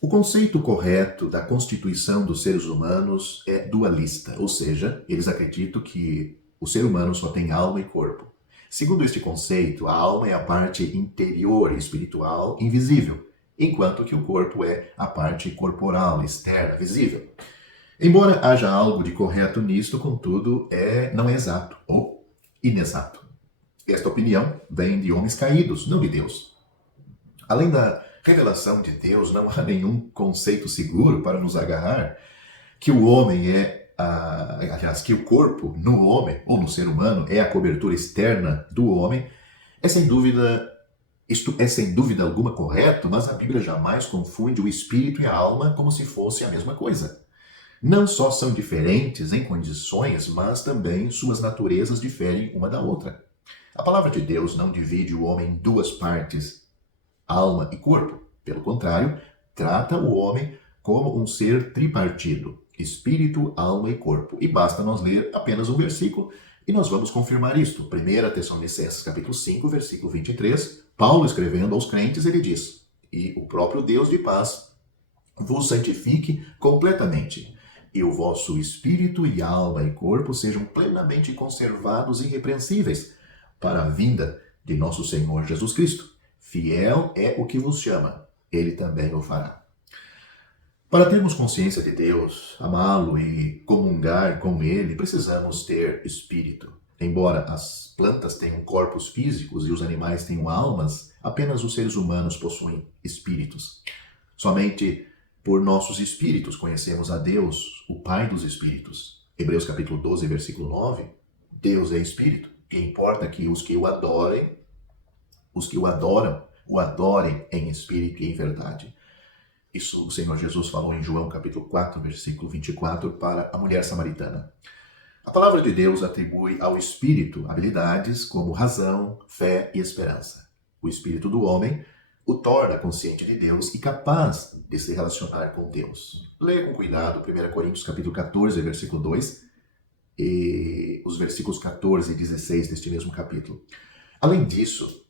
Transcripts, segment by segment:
O conceito correto da constituição dos seres humanos é dualista, ou seja, eles acreditam que o ser humano só tem alma e corpo. Segundo este conceito, a alma é a parte interior e espiritual invisível, enquanto que o corpo é a parte corporal, externa, visível. Embora haja algo de correto nisto, contudo, não é exato ou inexato. Esta opinião vem de homens caídos, não de Deus. Além da revelação de Deus, não há nenhum conceito seguro para nos agarrar que o homem que o corpo no homem ou no ser humano é a cobertura externa do homem. Isto é sem dúvida alguma correto, mas a Bíblia jamais confunde o espírito e a alma como se fosse a mesma coisa. Não só são diferentes em condições, mas também suas naturezas diferem uma da outra. A palavra de Deus não divide o homem em duas partes, alma e corpo. Pelo contrário, trata o homem como um ser tripartido, espírito, alma e corpo. E basta nós ler apenas um versículo e nós vamos confirmar isto. 1 Tessalonicenses capítulo 5, versículo 23, Paulo escrevendo aos crentes, ele diz: "E o próprio Deus de paz vos santifique completamente, e o vosso espírito e alma e corpo sejam plenamente conservados irrepreensíveis para a vinda de nosso Senhor Jesus Cristo. Fiel é o que vos chama, ele também o fará." Para termos consciência de Deus, amá-lo e comungar com ele, precisamos ter espírito. Embora as plantas tenham corpos físicos e os animais tenham almas, apenas os seres humanos possuem espíritos. Somente por nossos espíritos conhecemos a Deus, o Pai dos espíritos. Hebreus capítulo 12, versículo 9, Deus é espírito, e importa que os que o adoram, o adorem em espírito e em verdade. Isso o Senhor Jesus falou em João capítulo 4, versículo 24, para a mulher samaritana. A palavra de Deus atribui ao espírito habilidades como razão, fé e esperança. O espírito do homem o torna consciente de Deus e capaz de se relacionar com Deus. Leia com cuidado 1 Coríntios capítulo 14, versículo 2 e os versículos 14 e 16 deste mesmo capítulo. Além disso,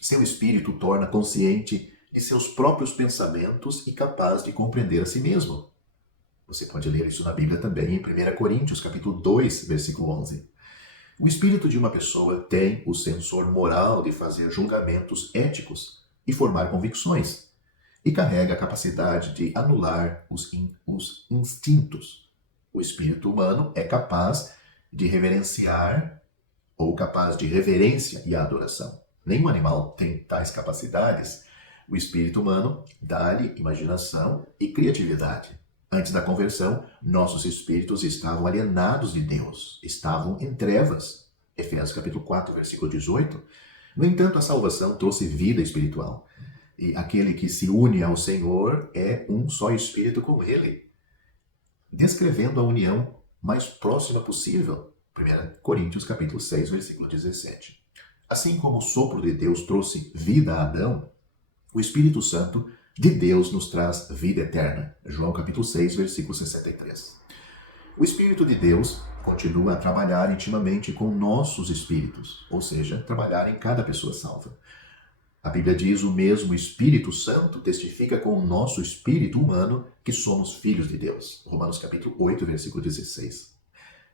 seu espírito o torna consciente de seus próprios pensamentos e capaz de compreender a si mesmo. Você pode ler isso na Bíblia também, em 1 Coríntios, capítulo 2, versículo 11. O espírito de uma pessoa tem o sensor moral de fazer julgamentos éticos e formar convicções, e carrega a capacidade de anular os instintos. O espírito humano é capaz de reverenciar ou capaz de reverência e adoração. Nenhum animal tem tais capacidades. O espírito humano dá-lhe imaginação e criatividade. Antes da conversão, nossos espíritos estavam alienados de Deus, estavam em trevas. Efésios capítulo 4, versículo 18. No entanto, a salvação trouxe vida espiritual. E aquele que se une ao Senhor é um só espírito com Ele, descrevendo a união mais próxima possível. 1 Coríntios capítulo 6, versículo 17. Assim como o sopro de Deus trouxe vida a Adão, o Espírito Santo de Deus nos traz vida eterna. João capítulo 6, versículo 63. O Espírito de Deus continua a trabalhar intimamente com nossos espíritos, ou seja, trabalhar em cada pessoa salva. A Bíblia diz: o mesmo Espírito Santo testifica com o nosso espírito humano que somos filhos de Deus. Romanos capítulo 8, versículo 16.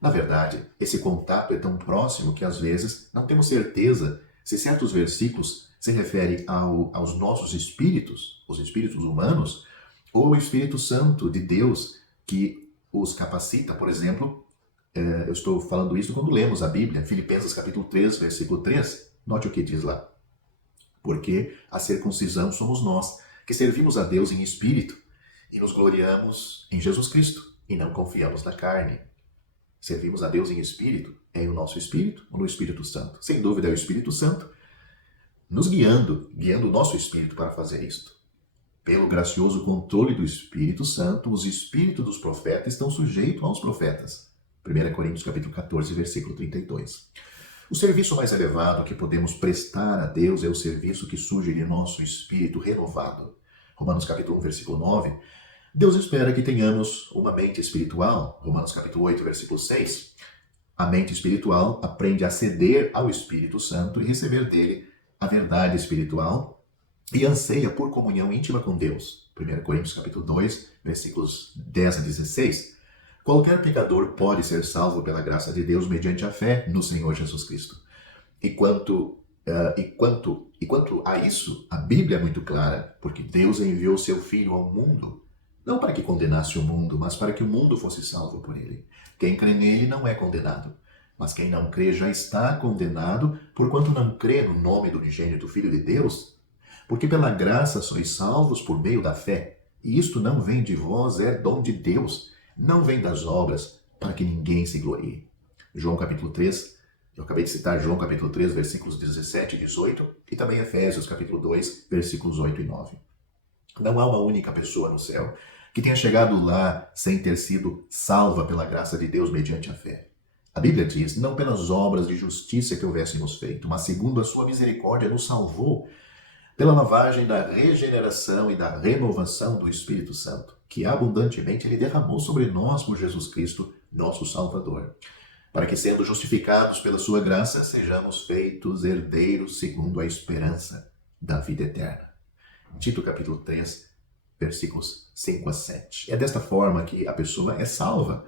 Na verdade, esse contato é tão próximo que às vezes não temos certeza se certos versículos se referem aos nossos espíritos, os espíritos humanos, ou ao Espírito Santo de Deus que os capacita. Por exemplo, eu estou falando isso quando lemos a Bíblia, Filipenses capítulo 3, versículo 3. Note o que diz lá. Porque a circuncisão somos nós, que servimos a Deus em espírito e nos gloriamos em Jesus Cristo e não confiamos na carne. Servimos a Deus em espírito, é o nosso espírito ou no Espírito Santo? Sem dúvida é o Espírito Santo nos guiando o nosso espírito para fazer isto. Pelo gracioso controle do Espírito Santo, os espíritos dos profetas estão sujeitos aos profetas. 1 Coríntios capítulo 14, versículo 32. O serviço mais elevado que podemos prestar a Deus é o serviço que surge de nosso espírito renovado. Romanos capítulo 1, versículo 9. Deus espera que tenhamos uma mente espiritual. Romanos capítulo 8, versículo 6. A mente espiritual aprende a ceder ao Espírito Santo e receber dele a verdade espiritual e anseia por comunhão íntima com Deus. 1 Coríntios capítulo 2, versículos 10 a 16. Qualquer pecador pode ser salvo pela graça de Deus mediante a fé no Senhor Jesus Cristo. E quanto a isso, a Bíblia é muito clara, porque Deus enviou seu Filho ao mundo, não para que condenasse o mundo, mas para que o mundo fosse salvo por ele. Quem crê nele não é condenado, mas quem não crê já está condenado, porquanto não crê no nome do unigênito Filho de Deus. Porque pela graça sois salvos por meio da fé, e isto não vem de vós, é dom de Deus, não vem das obras, para que ninguém se glorie. João capítulo 3, eu acabei de citar João capítulo 3, versículos 17 e 18, e também Efésios capítulo 2, versículos 8 e 9. Não há uma única pessoa no céu que tenha chegado lá sem ter sido salva pela graça de Deus mediante a fé. A Bíblia diz, não pelas obras de justiça que houvéssemos feito, mas segundo a sua misericórdia nos salvou, pela lavagem da regeneração e da renovação do Espírito Santo, que abundantemente ele derramou sobre nós por Jesus Cristo, nosso Salvador, para que, sendo justificados pela sua graça, sejamos feitos herdeiros segundo a esperança da vida eterna. Tito capítulo 3, versículos 5 a 7. É desta forma que a pessoa é salva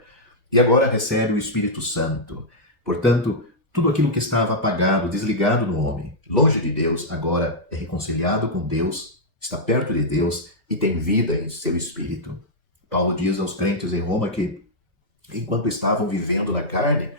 e agora recebe o Espírito Santo. Portanto, tudo aquilo que estava apagado, desligado no homem, longe de Deus, agora é reconciliado com Deus, está perto de Deus e tem vida em seu espírito. Paulo diz aos crentes em Roma que, enquanto estavam vivendo na carne,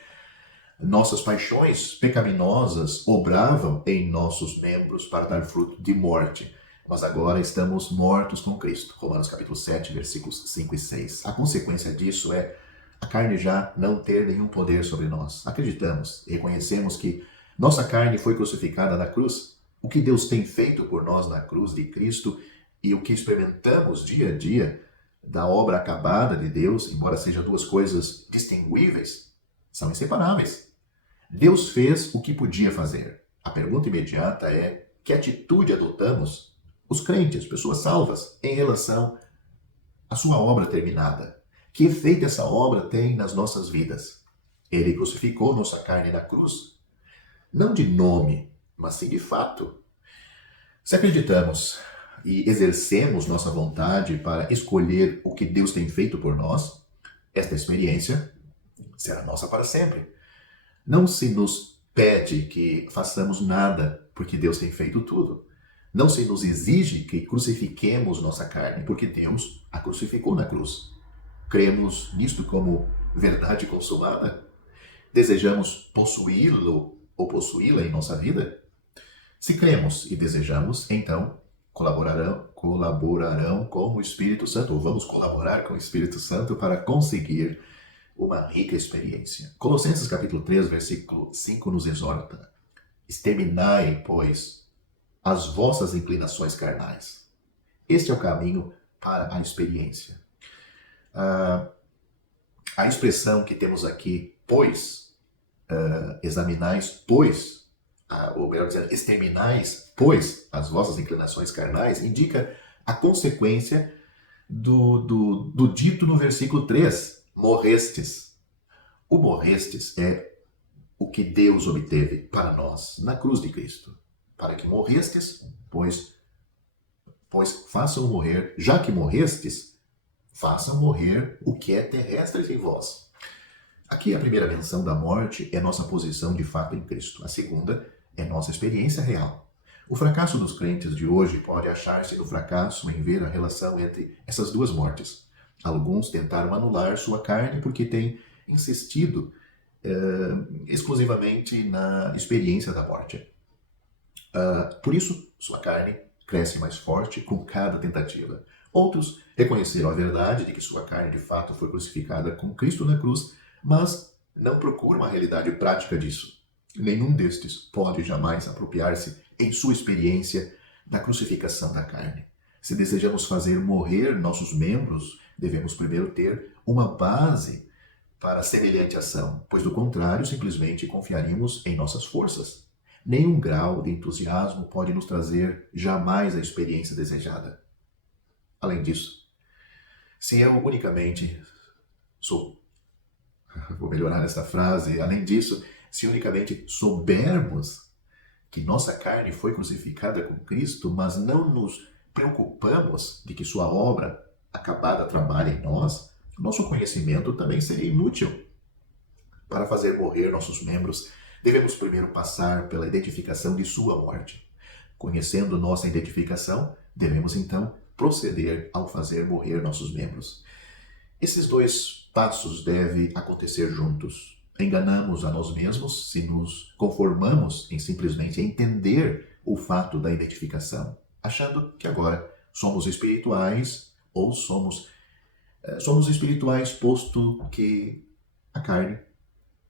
nossas paixões pecaminosas obravam em nossos membros para dar fruto de morte. Mas agora estamos mortos com Cristo. Romanos capítulo 7, versículos 5 e 6. A consequência disso é a carne já não ter nenhum poder sobre nós. Acreditamos e reconhecemos que nossa carne foi crucificada na cruz. O que Deus tem feito por nós na cruz de Cristo e o que experimentamos dia a dia da obra acabada de Deus, embora sejam duas coisas distinguíveis, são inseparáveis. Deus fez o que podia fazer. A pergunta imediata é: que atitude adotamos, os crentes, pessoas salvas, em relação à sua obra terminada? Que efeito essa obra tem nas nossas vidas? Ele crucificou nossa carne na cruz, não de nome, mas sim de fato. Se acreditamos e exercemos nossa vontade para escolher o que Deus tem feito por nós, esta experiência será nossa para sempre. Não se nos pede que façamos nada, porque Deus tem feito tudo. Não se nos exige que crucifiquemos nossa carne, porque Deus a crucificou na cruz. Cremos nisto como verdade consumada? Desejamos possuí-lo ou possuí-la em nossa vida? Se cremos e desejamos, então colaborarão com o Espírito Santo, ou vamos colaborar com o Espírito Santo para conseguir uma rica experiência. Colossenses capítulo 3, versículo 5 nos exorta: exterminai, pois, as vossas inclinações carnais. Este é o caminho para a experiência. A expressão que temos aqui, pois, examinais, pois, ou melhor dizendo, exterminais, pois, as vossas inclinações carnais, indica a consequência do dito no versículo 3, morrestes. O morrestes é o que Deus obteve para nós na cruz de Cristo. Para que morrestes, pois façam morrer, já que morrestes, façam morrer o que é terrestre em vós. Aqui a primeira menção da morte é nossa posição de fato em Cristo. A segunda é nossa experiência real. O fracasso dos crentes de hoje pode achar-se no fracasso em ver a relação entre essas duas mortes. Alguns tentaram anular sua carne porque têm insistido exclusivamente na experiência da morte. Por isso, sua carne cresce mais forte com cada tentativa. Outros reconheceram a verdade de que sua carne de fato foi crucificada com Cristo na cruz, mas não procuram a realidade prática disso. Nenhum destes pode jamais apropriar-se em sua experiência da crucificação da carne. Se desejamos fazer morrer nossos membros, devemos primeiro ter uma base para semelhante ação, pois do contrário, simplesmente confiaríamos em nossas forças. Nenhum grau de entusiasmo pode nos trazer jamais a experiência desejada. Além disso, Se eu unicamente sou, vou melhorar esta frase, além disso, se unicamente soubermos que nossa carne foi crucificada com Cristo, mas não nos preocupamos de que sua obra acabada trabalha em nós, nosso conhecimento também seria inútil. Para fazer morrer nossos membros, devemos primeiro passar pela identificação de sua morte. Conhecendo nossa identificação, devemos então proceder ao fazer morrer nossos membros. Esses dois passos devem acontecer juntos. Enganamos a nós mesmos se nos conformamos em simplesmente entender o fato da identificação, achando que agora somos espirituais ou somos espirituais posto que a carne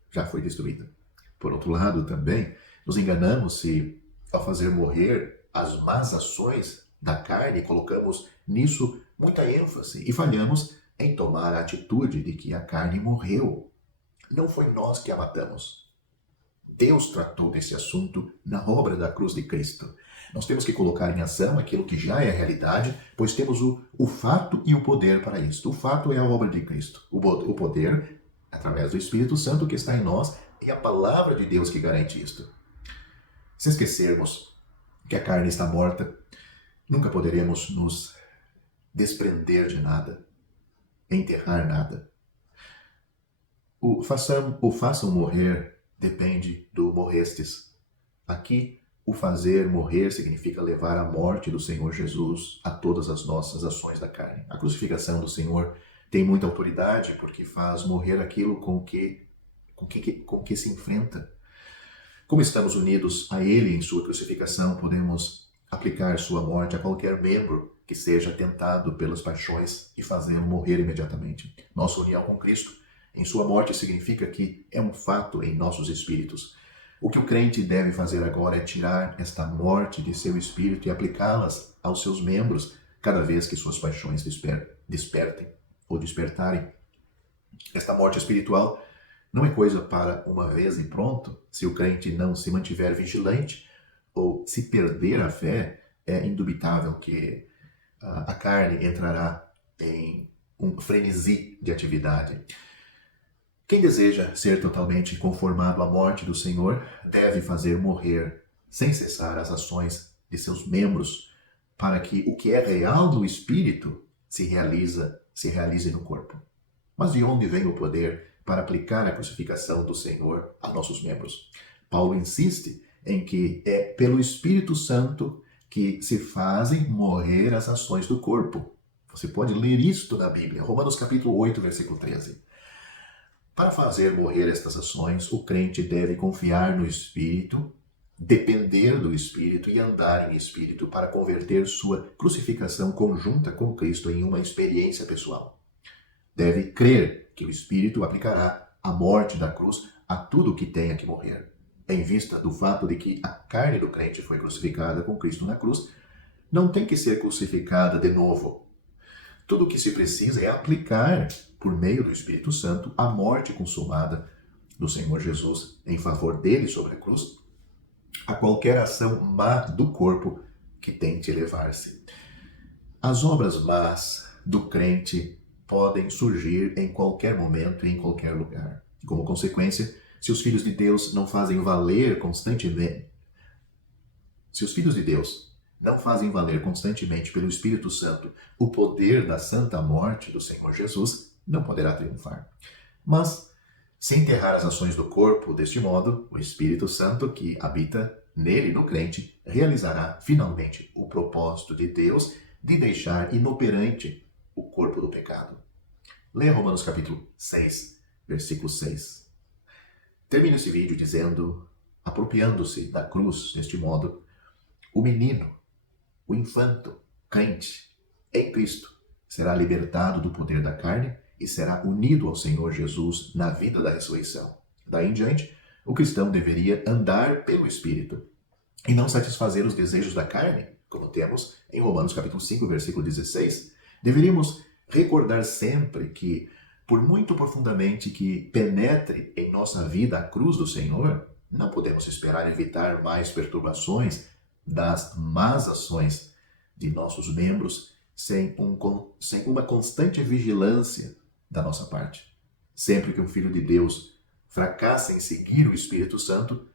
já foi destruída. Por outro lado, também nos enganamos se, ao fazer morrer as más ações da carne, colocamos nisso muita ênfase e falhamos em tomar a atitude de que a carne morreu. Não foi nós que a matamos. Deus tratou desse assunto na obra da cruz de Cristo. Nós temos que colocar em ação aquilo que já é realidade, pois temos o fato e o poder para isso. O fato é a obra de Cristo. O poder, através do Espírito Santo que está em nós, é a palavra de Deus que garante isto. Se esquecermos que a carne está morta, nunca poderemos nos desprender de nada, enterrar nada. O façam morrer depende do morrestes. Aqui, o fazer morrer significa levar a morte do Senhor Jesus a todas as nossas ações da carne. A crucificação do Senhor tem muita autoridade porque faz morrer aquilo com que se enfrenta. Como estamos unidos a Ele em sua crucificação, podemos aplicar sua morte a qualquer membro que seja tentado pelas paixões e fazê-lo morrer imediatamente. Nossa união com Cristo em sua morte significa que é um fato em nossos espíritos. O que o crente deve fazer agora é tirar esta morte de seu espírito e aplicá-las aos seus membros cada vez que suas paixões despertem ou despertarem. Esta morte espiritual não é coisa para uma vez e pronto. Se o crente não se mantiver vigilante ou se perder a fé, é indubitável que a carne entrará em um frenesi de atividade. Quem deseja ser totalmente conformado à morte do Senhor deve fazer morrer sem cessar as ações de seus membros, para que o que é real no espírito se realize no corpo. Mas de onde vem o poder para aplicar a crucificação do Senhor a nossos membros? Paulo insiste em que é pelo Espírito Santo que se fazem morrer as ações do corpo. Você pode ler isto na Bíblia, Romanos capítulo 8, versículo 13. Para fazer morrer estas ações, o crente deve confiar no Espírito, depender do Espírito e andar em Espírito para converter sua crucificação conjunta com Cristo em uma experiência pessoal. Deve crer que o Espírito aplicará a morte da cruz a tudo que tenha que morrer. Em vista do fato de que a carne do crente foi crucificada com Cristo na cruz, não tem que ser crucificada de novo. Tudo o que se precisa é aplicar, por meio do Espírito Santo, a morte consumada do Senhor Jesus em favor dele sobre a cruz, a qualquer ação má do corpo que tente elevar-se. As obras más do crente podem surgir em qualquer momento e em qualquer lugar. Como consequência, se os filhos de Deus não fazem valer constantemente pelo Espírito Santo o poder da santa morte do Senhor Jesus, não poderá triunfar. Mas, se enterrar as ações do corpo deste modo, o Espírito Santo que habita nele, no crente, realizará finalmente o propósito de Deus de deixar inoperante o corpo do pecado. Leia Romanos capítulo 6, versículo 6. Termina esse vídeo dizendo, apropriando-se da cruz deste modo, o menino, o infanto, crente, em Cristo, será libertado do poder da carne e será unido ao Senhor Jesus na vida da ressurreição. Daí em diante, o cristão deveria andar pelo Espírito e não satisfazer os desejos da carne, como temos em Romanos capítulo 5, versículo 16. Deveríamos recordar sempre que, por muito profundamente que penetre em nossa vida a cruz do Senhor, não podemos esperar evitar mais perturbações das más ações de nossos membros sem uma constante vigilância da nossa parte. Sempre que um filho de Deus fracassa em seguir o Espírito Santo,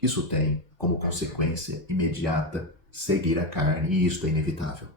isso tem como consequência imediata seguir a carne, e isto é inevitável.